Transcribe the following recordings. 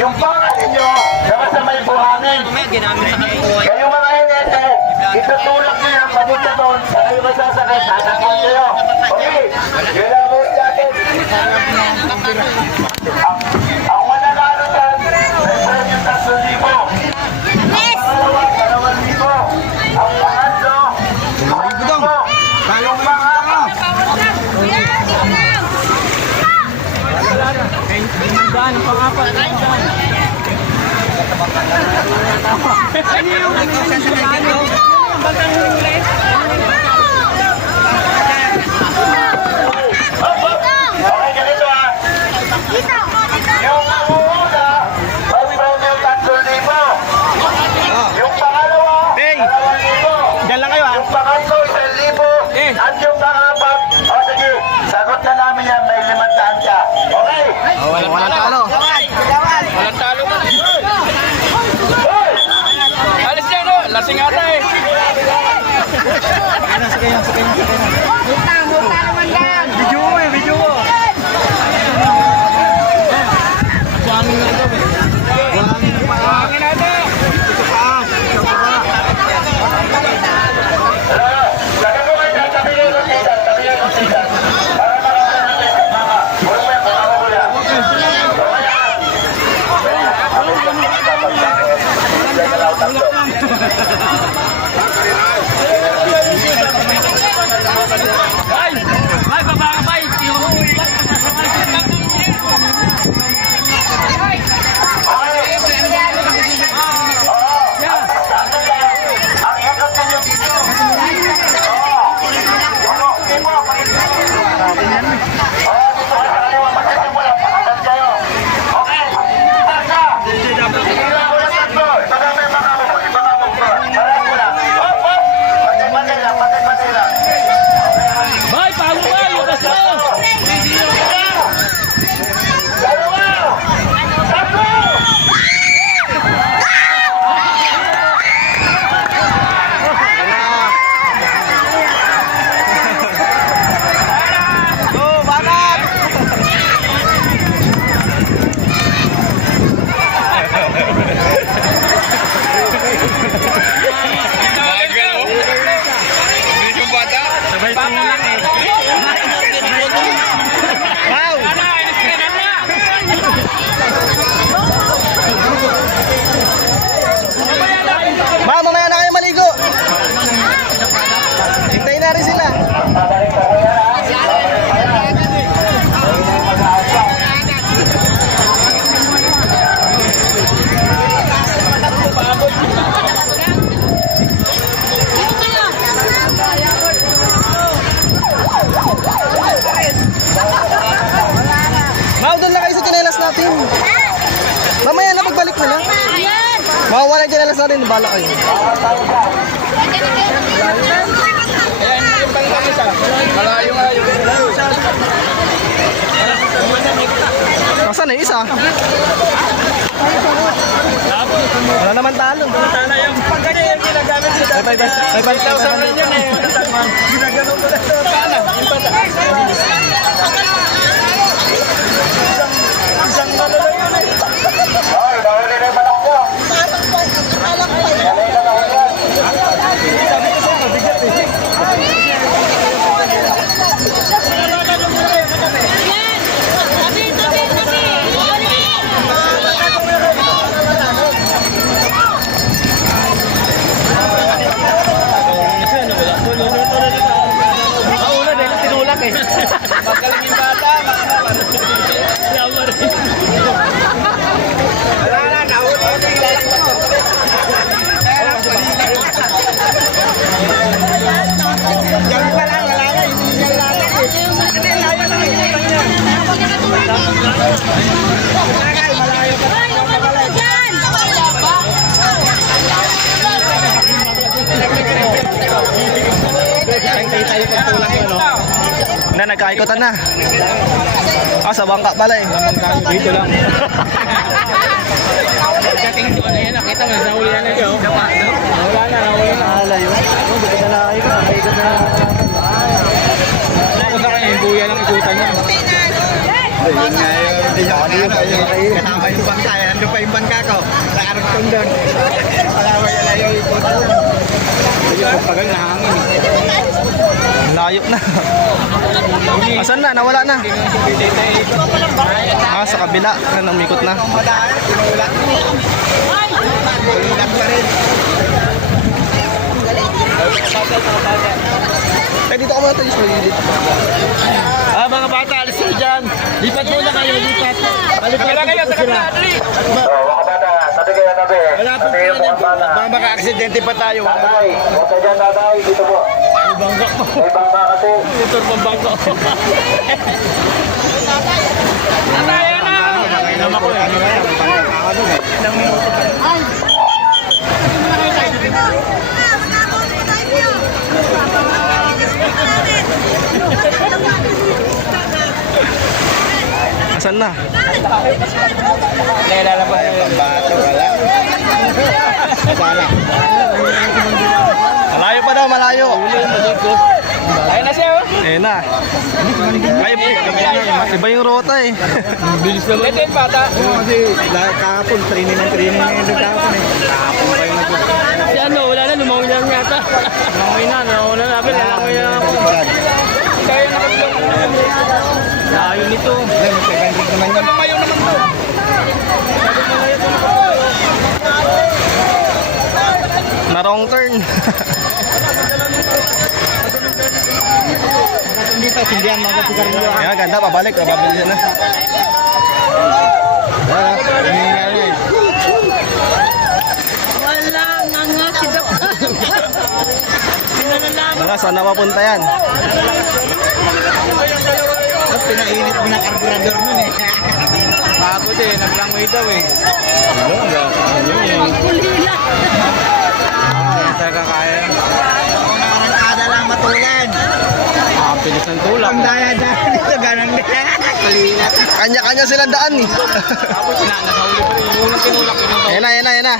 Yung pangal ninyo, sama sa may buhangin. Kayo mga hinete, itutulak nyo yung papunta doon, sa kayo masasakay, sasakyan kayo. Okay, yun ang vote natin. Ang mananalo dyan, may premium 3,000. Ang pangalawa, 2,000. Ang pangatlo, 5,000. Yung mga Daan, ang pang-apat. Ano yung batang huli? okay, ganito ha. Yung una, may premium 3,000. Yung pangalawa, 2,000. Diyan lang kayo ha. Yung pangatlo, 1,000. At yung pangapat, o sige, sagot na namin yan, may 500 ka. Okay? Walang talo. Walang talo man. Alis niya no, lasing ata eh. Sakay na. Multa naman yan. Video mo eh, video mo. Buhangin na ito eh. Buhangin na ito. Ito pa. Lagay mo kayo dyan, tabi kayo ng tisan. Para makakita natin sa mga. Puro mo yan, makakawala. Ay, baba ka ba? Ang ikot ninyo dito. Dito kayo kaliwa, magsisimula. Pakagat kayo. Okay. Tasa. Tingnan mo lang tatlo. Ito na may makamukot. Parang mo lang. Hop, hop. Patay-patay lang. Bay, pago ba? Lukas mo! Dalawa. Tatlo. Oh, banat! Sabay tulak eh. Wow! Ma, mamaya na kayo maligo. Hintayin na rin sila. Ma, doon lang kayo sa chinelas natin. Mamaya na pagbalik na lang. Mawawala yung chinelas natin, bala kayo. Malayo. Nasaan na yung isa? Wala naman talo. Talo yung pag ganyan yung ginagamit nila. May 5,000 rin yan eh. Ginagano ko lang sa tala. Isang malala yun eh. Ay, nahuli na yung manok ko. Kanay na nahulihan. Sabi ko sa'yo, mabigat eh. Mauna dahil tinulak eh. Magaling yung bata. Yawa rin. Wala na, nahuli yung ilalak ko. Diyan pa lang, wala na. Hindi niya lalak eh. Hindi, layo na yung utang niya. Malayo pa. Tayo pagtulang yun, no? Na, nagkaikotan na. Ah, sa bangka pala eh. Dito lang. Pagdating ito, ano yan, nakita mo, nahuli na na yun. Wala na, nahuli na. Alayo. Dito na nakikot, nakaikot na. Wala ko sa kanya, yung buya lang ikutan niya. Yun nga yun, hindi siya kasama yung bangka. Nandun pa yung bangka ko. Nakarugtong doon. Wala ko yun yung ikutan lang. Hindi ko pagal na hangin. Layo na. Asan na? Nawala na. Ah, sa kabila. Namikot na. Madaya, tinulat. Tinulat pa rin. Eh, dito ka muna tayo sa dito. Ah, mga bata, alis kayo dyan. Lipat muna kayo, lipat. Palipat kayo sa kabila. So, mga bata, tabi kayo tabi. Wala po Tabi kayo yung mga bata. baka maka-aksidente pa tayo. Tatay, huwag ka dyan tatay, dito po. Bangga mo. May bangka kasi. Motor pang bangga. Tatay, ano? Naman ko, ano na yan, bangga pa ako doon eh. Ilang minuto pa. Asan na? Nailala pa yung bato, wala. Sana. Malayo pa daw, malayo. Ayun na siya, oh. Eh na. Ay, iba yung rota eh. Bilis naman. Ito yung bata. Kasi kahapon, training na yung kahapon eh. Kahapon pa yung nag- Si ano, wala na, lumangoy lang yata. Lumangoy na namin, lumangoy na ako. Kaya nakablong na namin. Layo nito. naman yun. Lumayo naman to. Na wrong turn. Hindi pa, sindihan mga sigarilyo. Kaya ganda, pabalik. Pabalik na. Wala, nga sidap. Pinalalaman. Mga, saan na mapunta yan? At pinainit mo ng karburador nun eh. Pagod eh, naglangoy daw eh. Magkulila. Hindi talaga kaya. Ako na arangkada lang matulan. Pilis ng tulak. Ang daya-daya dito, ganun din. Kulilat. Kanya-kanya silang daan eh. Tapos nakahuli pa rin. Yung unang tinulak yun ang Ayan na, ayan na, ayan na.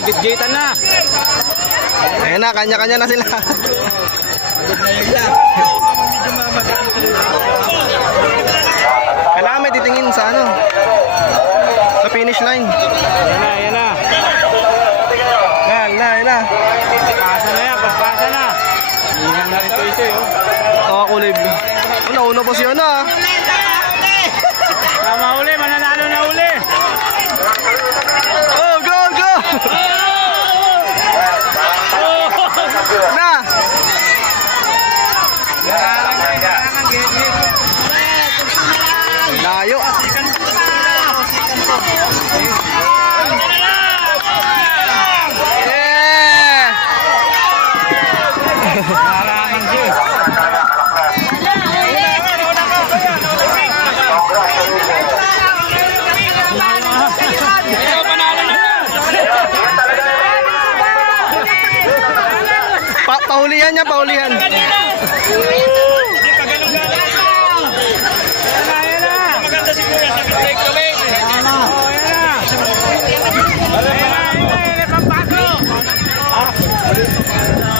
gitgitan na. Ayan na, kanya-kanya na sila. Kailangan may titingin sa ano. Sa finish line. Yan na. Ayan na, ayan na. Pasa na yan, pagpasa na. Hinang na ito isa yun. Nakakulib. Una po siya na. Tama uli, mananalo na uli. Oh, go, go! Na! Layo. Yeah! Pahulihan niya, pahulihan.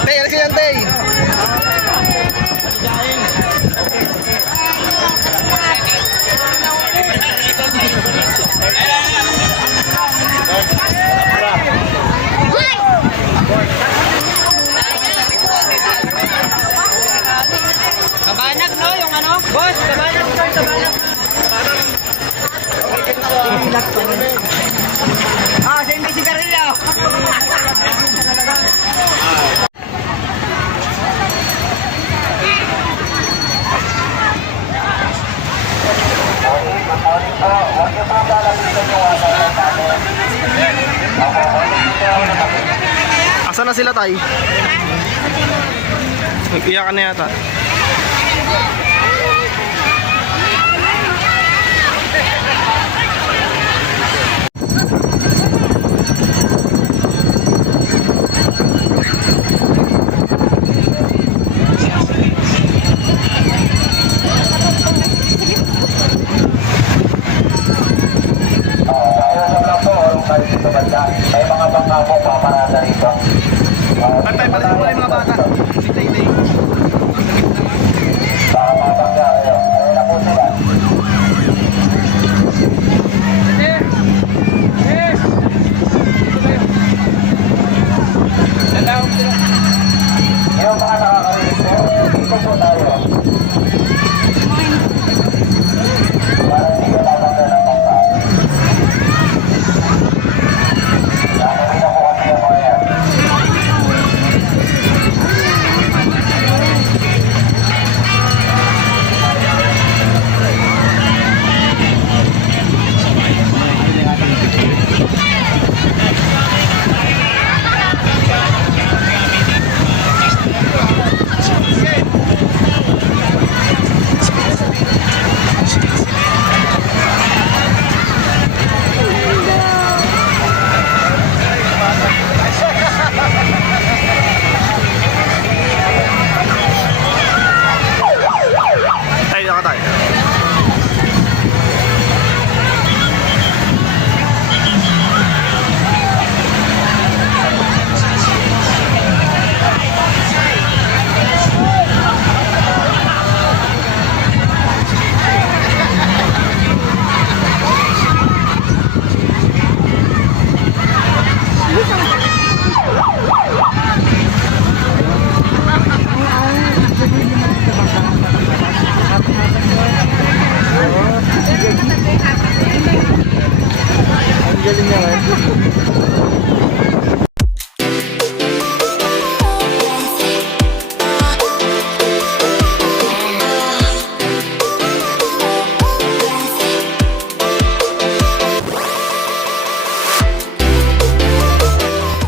Tay, alis ka yan, Tay. Kabanag no, yung ano? Boss, kabanag sir, kabanag. Ah, sa hindi sigarilyo. Asan na sila, Tay? Nag-iyakan na yata.